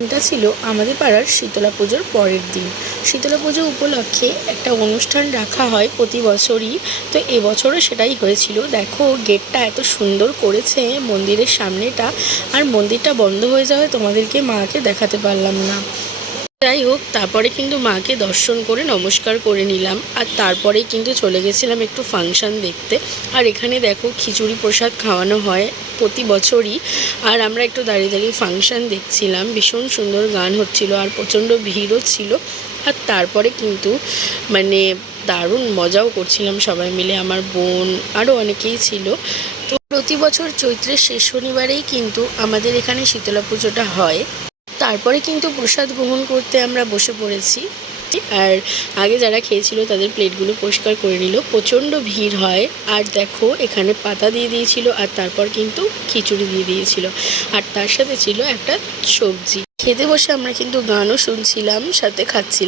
এটা ছিল আমাদের পাড়ার শীতলা পুজোর পরের দিন। শীতলা পুজো উপলক্ষে একটা অনুষ্ঠান রাখা হয় প্রতি বছরই। তো এবছরও সেটাই হয়েছিল। দেখো গেটটা এত সুন্দর করেছে মন্দিরের সামনেটা, আর মন্দিরটা বন্ধ হয়ে যাওয়ায় তোমাদেরকে মাকে দেখাতে পারলাম না। যাই হোক, তারপরে কিন্তু মাকে দর্শন করে নমস্কার করে নিলাম, আর তারপরেই কিন্তু চলে গেছিলাম একটু ফাংশান দেখতে। আর এখানে দেখো খিচুড়ি প্রসাদ খাওয়ানো হয় প্রতি বছরই, আর আমরা একটু দাঁড়িয়ে দাঁড়িয়ে ফাংশান দেখছিলাম। ভীষণ সুন্দর গান হচ্ছিল আর প্রচণ্ড ভিড়ও ছিল। আর তারপরে কিন্তু মানে দারুণ মজাও করছিলাম সবাই মিলে, আমার বোন আরও অনেকেই ছিল। তো প্রতি বছর চৈত্রের শেষ শনিবারেই কিন্তু আমাদের এখানে শীতলা পুজোটা হয়। তারপরে কিন্তু প্রসাদ গ্রহণ করতে আমরা বসে পড়েছি। আর আগে যারা খেয়েছিল তাদের প্লেটগুলো পরিষ্কার করে নিল। প্রচণ্ড ভিড় হয়। আর দেখো এখানে পাতা দিয়ে দিয়েছিল, আর তারপর কিন্তু খিচুড়ি দিয়ে দিয়েছিল, আর তার সাথে ছিল একটা সবজি। খেতে বসে আমরা কিন্তু গানও শুনছিলাম, সাথে খাচ্ছিলাম।